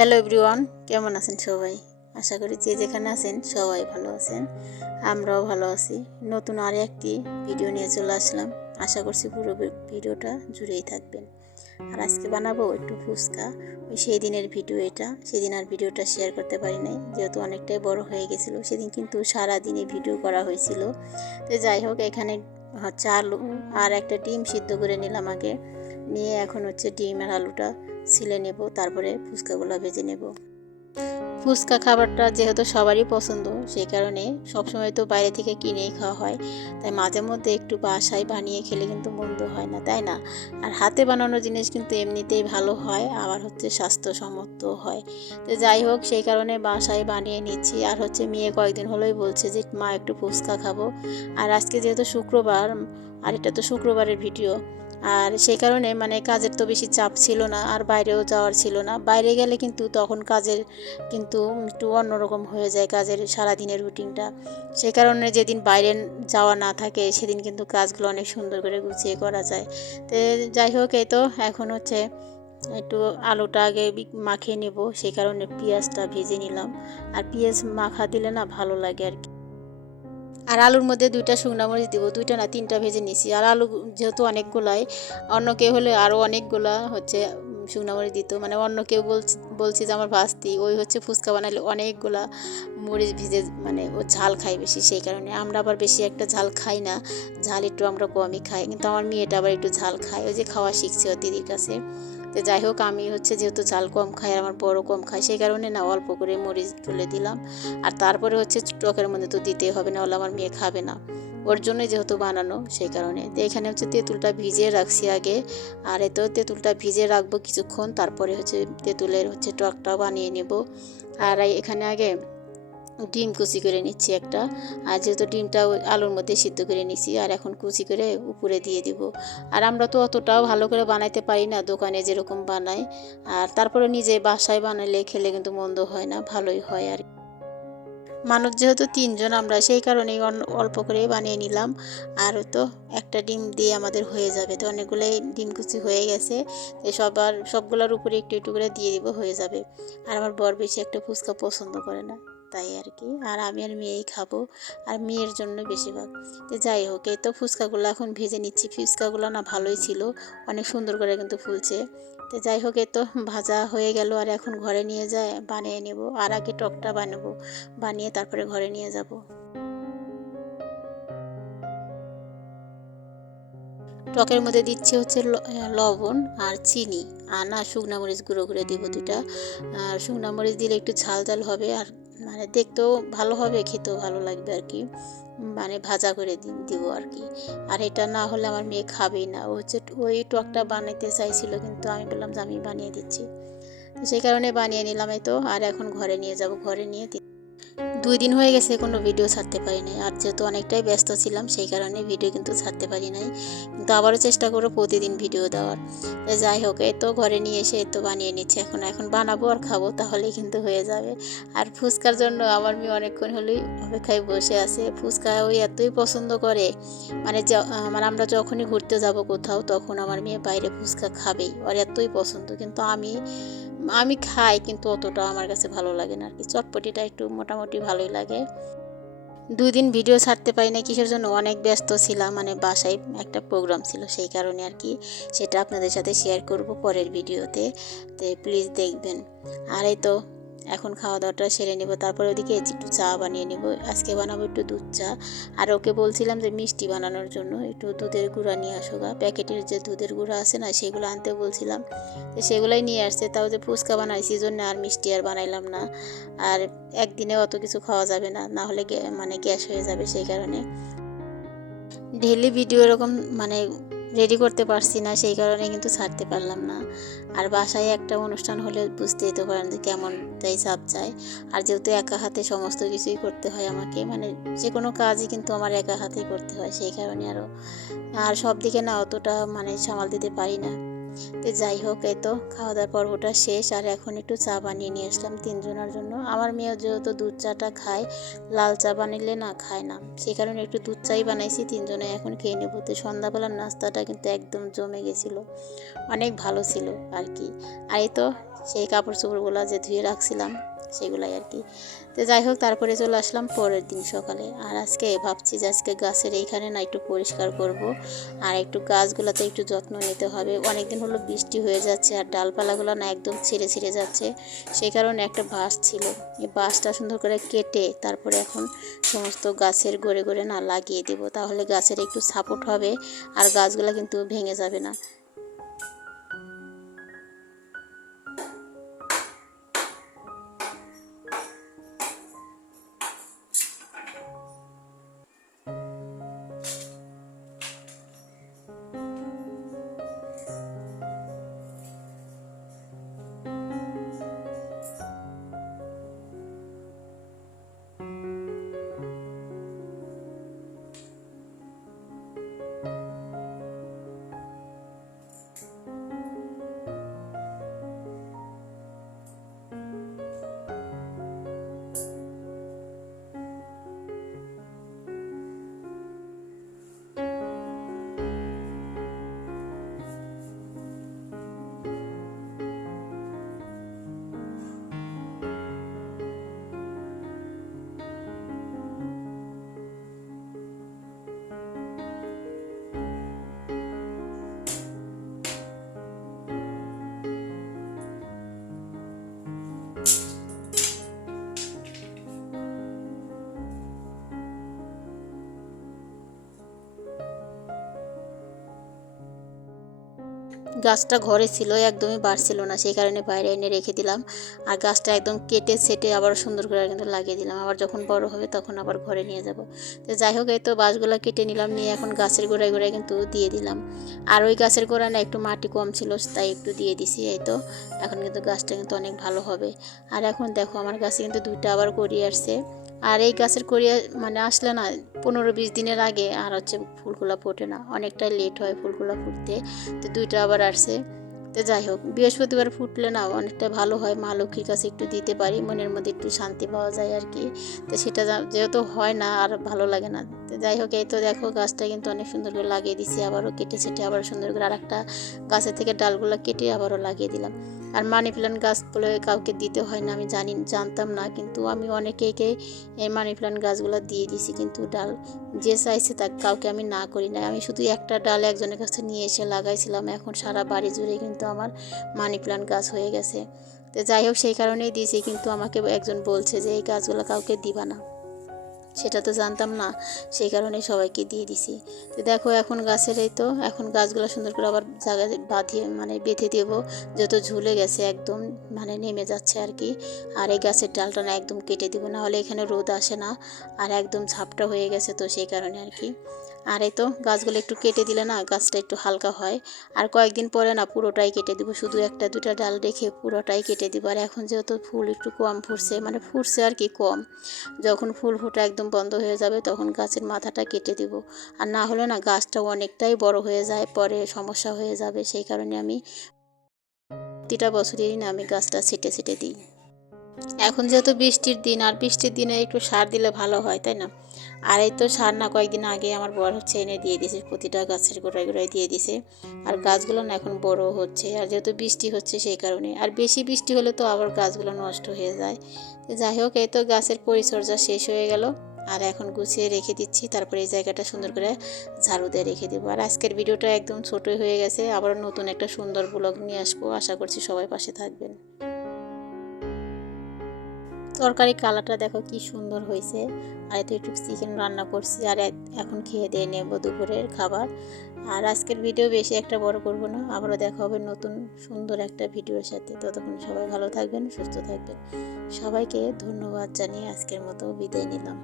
Hello everyone কেমন আছেন সবাই? আশা করি যে যেখানে আছেন সবাই ভালো আছেন। আমরাও ভালো আছি। নতুন আর একটি ভিডিও নিয়ে চলে আসলাম। আশা করছি পুরো ভিডিওটা জুড়েই থাকবেন। আর আজকে বানাবো একটু ফুচকা। ওই সেই দিনের ভিডিও এটা। সেদিন আর ভিডিওটা শেয়ার করতে পারি নাই। যেহেতু অনেকটাই বড় হয়ে গেছিল, সেদিন কিন্তু সারা দিনে ভিডিও করা হয়েছিল। তো যাই হোক, এখানে হচ্ছে আলু আর একটা ডিম সিদ্ধ করে নিলাম আগে। নিয়ে এখন হচ্ছে ডিম আর আলুটা ছিলে নেব, তারপরে ফুচকাগুলো ভেজে নেব। ফুচকা খাবারটা যেহেতু সবারই পছন্দ, সেই কারণে সবসময় তো বাইরে থেকে কিনেই খাওয়া হয়। তাই মাঝে মধ্যে একটু বাসায় বানিয়ে খেলে কিন্তু মন্দ হয় না, তাই না? আর হাতে বানানো জিনিস কিন্তু এমনিতেই ভালো হয়, আবার হচ্ছে স্বাস্থ্যসম্মত হয়। তো যাই হোক, সেই কারণে বাসায় বানিয়ে নিচ্ছি। আর হচ্ছে মেয়ে কয়েকদিন হলোই বলছে যে, মা, একটু ফুচকা খাব। আর আজকে যেহেতু শুক্রবার, আর এটা তো শুক্রবারের ভিডিও আর সেই কারণে মানে কাজের তো বেশি চাপ ছিল না, আর বাইরেও যাওয়ার ছিল না। বাইরে গেলে কিন্তু তখন কাজের কিন্তু একটু অন্যরকম হয়ে যায় কাজের সারাদিনের রুটিনটা। সেই কারণে যেদিন বাইরে যাওয়া না থাকে, সেদিন কিন্তু কাজগুলো অনেক সুন্দর করে গুছিয়ে করা যায়। তো যাই হোক, এই তো এখন হচ্ছে একটু আলুটা আগে মাখিয়ে নেব, সেই কারণে পেঁয়াজটা ভেজে নিলাম। আর পেঁয়াজ মাখা দিলে না ভালো লাগে আর কি। আর আলুর মধ্যে দুইটা শুকনো মরিচ দিব, দুইটা না, তিনটা ভেজে নিয়েছি আর আলু যেহেতু অনেকগুলাই, অন্য কেউ হলে আরও অনেকগুলা হচ্ছে শুকনো মরিচ দিত। মানে অন্য কেউ বলছি বলছি যে আমার ভাস্তি, ওই হচ্ছে ফুচকা বানালে অনেকগুলা মরিচ ভিজে মানে ও ঝাল খায় বেশি, সেই কারণে। আমরা আবার বেশি একটা ঝাল খাই না, ঝাল একটু আমরা কমই খাই। কিন্তু আমার মেয়েটা আবার একটু ঝাল খায়, ওই যে খাওয়া শিখছে ওর দিদির কাছে। তো যাই হোক, আমি হচ্ছে যেহেতু চাল কম খাই আমার বড় কম খাই সেই কারণে না অল্প করে মরিচ তুলে দিলাম। আর তারপরে হচ্ছে টকের মধ্যে তো দিতেই হবে না হলে আমার মেয়ে খাবে না। ওর জন্যই যেহেতু বানানো, সেই কারণে। তো এখানে হচ্ছে তেঁতুলটা ভিজিয়ে রাখছি আগে। আর এতো তেঁতুলটা ভিজিয়ে রাখব কিছুক্ষণ, তারপরে হচ্ছে তেঁতুলের হচ্ছে টকটা বানিয়ে নেব। আর এখানে আগে ডিম কুচি করে নিচ্ছি একটা। আর যেহেতু ডিমটা আলুর মধ্যে সিদ্ধ করে নিচ্ছি আর এখন কুচি করে উপরে দিয়ে দিব। আর আমরা তো অতটাও ভালো করে বানাইতে পারি না, দোকানে যেরকম বানাই। আর তারপরে নিজে বাসায় বানালে খেলে কিন্তু মন্দ হয় না, ভালোই হয় আর। মানুষ যেহেতু তিনজন, আমরা সেই কারণেই অল্প করেই বানিয়ে নিলাম। আর তো একটা ডিম দিয়ে আমাদের হয়ে যাবে। তো অনেকগুলোই ডিম কুচি হয়ে গেছে। তো সবার, সবগুলোর উপরে একটু একটু করে দিয়ে দিব, হয়ে যাবে। আর আমার বর বেশি একটা ফুচকা পছন্দ করে না। তাই আর কি আর আমি আর মেয়েই খাব, আর মেয়ের জন্য বেশিরভাগ। তো যাই হোক, এই তো ফুচকাগুলো এখন ভেজে নিচ্ছি। ফুচকাগুলো না ভালোই ছিল, অনেক সুন্দর করে কিন্তু ফুলছে। তো যাই হোক, এই তো ভাজা হয়ে গেল, আর এখন ঘরে নিয়ে যায়, বানিয়ে নেব। আর আগে টকটা বানাবো, বানিয়ে তারপরে ঘরে নিয়ে যাব। টকের মধ্যে দিচ্ছে হচ্ছে লবণ আর চিনি। আর না, শুকনা মরিচ গুঁড়ো করে দিব দুটা আর শুকনা মরিচ দিলে একটু ঝাল ঝাল হবে, আর মানে দেখতেও ভালো হবে, খেতেও ভালো লাগবে আর কি। মানে ভাজা করে দিব আর কি। আর এটা না হলে আমার মেয়ে খাবেই না। ও হচ্ছে ওই টকটা বানাইতে চাইছিল কিন্তু আমি বললাম যে আমি বানিয়ে দিচ্ছি। সেই কারণে বানিয়ে নিলাম এই তো। আর এখন ঘরে নিয়ে যাব। ঘরে নিয়ে দুই দিন হয়ে গেছে কোনো ভিডিও ছাড়তে পারি নাই আর যেহেতু অনেকটাই ব্যস্ত ছিলাম, সেই কারণে ভিডিও কিন্তু ছাড়তে পারি নাই। কিন্তু আবারও চেষ্টা করব প্রতিদিন ভিডিও দেওয়ার। যাই হোক, এই তো ঘরে নিয়ে এসে তো বানিয়ে নিচ্ছে। এখন এখন বানাবো আর খাব, তাহলেই কিন্তু হয়ে যাবে। আর ফুচকার জন্য আমার মেয়ে অনেকক্ষণ হলেই অপেক্ষায় বসে আছে। ফুচকা ওই এতই পছন্দ করে। মানে মানে আমরা যখনই ঘুরতে যাব কোথাও, তখন আমার মেয়ে বাইরে ফুচকা খাবেই। ওর এতই পছন্দ। কিন্তু আমি আমি খাই, কিন্তু অতটা আমার কাছে ভালো লাগে না আর কি চটপটিটা একটু মোটামুটি ভালোই লাগে। দুই দিন ভিডিও ছাড়তে পারি না কিসের জন্য? অনেক ব্যস্ত ছিলাম মানে বাসায় একটা প্রোগ্রাম ছিল সেই কারণে আর কি সেটা আপনাদের সাথে শেয়ার করব পরের ভিডিওতে তো। প্লিজ দেখবেন। আর এই তো এখন খাওয়া দাওয়াটা সেরে নেব। তারপরে ওদিকে একটু চা বানিয়ে নেব। আজকে বানাবো একটু দুধ চা। আর ওকে বলছিলাম যে মিষ্টি বানানোর জন্য একটু দুধের গুঁড়া নিয়ে আসো গা। প্যাকেটের যে দুধের গুঁড়া আছে না, সেগুলো আনতে বলছিলাম। তো সেগুলাই নিয়ে আসছে। তাও যে ফুচকা বানাইছি জন্য আর মিষ্টি আর বানাইলাম না। আর একদিনে অত কিছু খাওয়া যাবে না। না হলে মানে গ্যাস হয়ে যাবে সেই কারণে। ডেলি ভিডিও এরকম মানে রেডি করতে পারছি না, সেই কারণে কিন্তু ছাড়তে পারলাম না। আর বাসায় একটা অনুষ্ঠান হলে বুঝতেই তো পারেন যে কেমনটাই চাপ যায় আর যেহেতু একা হাতে সমস্ত কিছুই করতে হয় আমাকে মানে যে কোনো কাজই কিন্তু আমার একা হাতেই করতে হয়, সেই কারণে আরও আর সব দিকে না অতটা মানে সামাল দিতে পারি না। তো যাই হোক, এই তো খাওয়া দাওয়ার পর্বটা শেষ। আর এখন একটু চা বানিয়ে নিয়ে আসলাম তিনজনের জন্য। আমার মেয়ে যেহেতু দুধ চাটা খায়, লাল চা বানাইলে না খায় না। সে কারণে একটু দুধ চাই বানাইছি, তিনজনে এখন খেয়ে নেব। তো সন্ধ্যাবেলার নাস্তাটা কিন্তু একদম জমে গেছিল। অনেক ভালো ছিল আর কি। আর এই তো সেই কাপড় চোপড়গুলো যে ধুয়ে রাখছিলাম। সেগুলাই আর কি। তো যাই হোক, তারপরে চলে আসলাম পরের দিন সকালে। আর আজকে ভাবছি যে আজকে গাছের এইখানে না একটু পরিষ্কার করব। আর একটু গাছগুলোতে একটু যত্ন নিতে হবে। অনেক দিন হলো বৃষ্টি হয়ে যাচ্ছে আর ডালপালাগুলো না একদম ছিঁড়ে ছিঁড়ে যাচ্ছে। সেই কারণে একটা বাঁশ ছিল। এই বাঁশটা সুন্দর করে কেটে তারপরে এখন সমস্ত গাছের গড়ে গড়ে না লাগিয়ে দেবো। তাহলে গাছের একটু সাপোর্ট হবে আর গাছগুলো কিন্তু ভেঙে যাবে না। গাছটা ঘরে ছিল, একদমই বাড়ছিল না, সেই কারণে বাইরে এনে রেখে দিলাম। আর গাছটা একদম কেটে সেটে আবার সুন্দর করে কিন্তু লাগিয়ে দিলাম। আবার যখন বড় হবে তখন আবার ঘরে নিয়ে যাব। তো যাই হোক, এই তো বাঁশগুলো কেটে নিলাম, নিয়ে এখন গাছের গোড়ায় গোড়ায় কিন্তু দিয়ে দিলাম। আর ওই গাছের গোড়ায় না একটু মাটি কম ছিল, তাই একটু দিয়ে দিছি, এই তো। এখন কিন্তু গাছটা কিন্তু অনেক ভালো হবে। আর এখন দেখো, আমার গাছে কিন্তু দুইটা আবার গড়িয়ে আসছে। আর এই গাছের করিয়া মানে আসলে না, পনেরো বিশ দিনের আগে আর হচ্ছে ফুলগুলো ফোটে না। অনেকটাই লেট হয় ফুলগুলো ফুটতে। তো দুইটা আবার আসছে। তো যাই হোক, বৃহস্পতিবার ফুটলে না অনেকটা ভালো হয়। মা লক্ষ্মীর কাছে একটু দিতে পারি, মনের মধ্যে একটু শান্তি পাওয়া যায় আর কি। তো সেটা যেহেতু হয় না, আর ভালো লাগে না। তো যাই হোক, এই তো দেখো, গাছটা কিন্তু অনেক সুন্দর করে লাগিয়ে দিছি, আবারও কেটে ছেটে আবার সুন্দর করে আর একটা গাছের থেকে ডালগুলো কেটে আবারও লাগিয়ে দিলাম। আর মানি প্ল্যান্ট গাছ বলে কাউকে দিতে হয় না, আমি জানি, জানতাম না, কিন্তু আমি অনেকেইকে এই মানি প্ল্যান্ট গাছগুলো দিয়ে দিছি, কিন্তু ডাল যে চাইছে তা কাউকে আমি না করি না আমি শুধু একটা ডাল একজনের কাছে নিয়ে এসে লাগাইছিলাম, এখন সারা বাড়ি জুড়ে কিন্তু আমার মানি প্ল্যান্ট গাছ হয়ে গেছে। তো যাই হোক, সেই কারণেই দিয়েছি, কিন্তু আমাকে একজন বলছে যে, এই গাছগুলো কাউকে দিবা না। সেটা তো জানতাম না, সেই কারণে সবাইকে দিয়ে দিছি। তো দেখো, এখন গাছের এই তো, এখন গাছগুলো সুন্দর করে আবার জায়গায় বাঁধিয়ে মানে বেঁধে দেবো। যত ঝুলে গেছে একদম মানে নেমে যাচ্ছে আর কি। আর এই গাছের ডালটা না একদম কেটে দেবো নাহলে এখানে রোদ আসে না। আর একদম ঝাপটা হয়ে গেছে তো সেই কারণে আর কি। আর এই তো গাছগুলো একটু কেটে দিলে না গাছটা একটু হালকা হয়। আর কয়েকদিন পরে না পুরোটাই কেটে দিব, শুধু একটা দুটা ডাল রেখে পুরোটাই কেটে দিব। আর এখন যেহেতু ফুল একটু কম ফুটছে মানে ফুটছে আর কি কম, যখন ফুল ফোটা একদম বন্ধ হয়ে যাবে তখন গাছের মাথাটা কেটে দিব। আর না হলে না গাছটা অনেকটাই বড় হয়ে যায়, পরে সমস্যা হয়ে যাবে, সেই কারণে আমি প্রতিটা বছরেরই না আমি গাছটা ছেটে ছেটে দিই। এখন যেহেতু বৃষ্টির দিন, আর বৃষ্টির দিনে একটু সার দিলে ভালো হয়, তাই না? আর এই তো সার না কয়েকদিন আগে আমার বর হচ্ছে এনে দিয়ে দিয়েছে, প্রতিটা গাছের গোড়ায় গোড়ায় দিয়ে দিছে আর গাছগুলো না এখন বড় হচ্ছে, আর যেহেতু বৃষ্টি হচ্ছে সেই কারণে। আর বেশি বৃষ্টি হলে তো আবার গাছগুলো নষ্ট হয়ে যায়। যাই হোক, এই তো গাছের পরিচর্যা শেষ হয়ে গেল। আর এখন গুছিয়ে রেখে দিচ্ছি, তারপরে এই জায়গাটা সুন্দর করে ঝাড়ু দিয়ে রেখে দেবো। আর আজকের ভিডিওটা একদম ছোটোই হয়ে গেছে আবার নতুন একটা সুন্দর ব্লগ নিয়ে আসব। আশা করছি সবাই পাশে থাকবেন। তরকারি কালারটা দেখো কি সুন্দর হয়েছে। আর এতে একটু চিকেন রান্না করছি আর এখন খেয়ে দিয়ে নেব দুপুরের খাবার। আর আজকের ভিডিও বেশি একটা বড় করব না, আবারও দেখা হবে নতুন সুন্দর একটা ভিডিওর সাথে। ততক্ষণ সবাই ভালো থাকবেন, সুস্থ থাকবেন। সবাইকে ধন্যবাদ জানিয়ে আজকের মতো বিদায় নিলাম।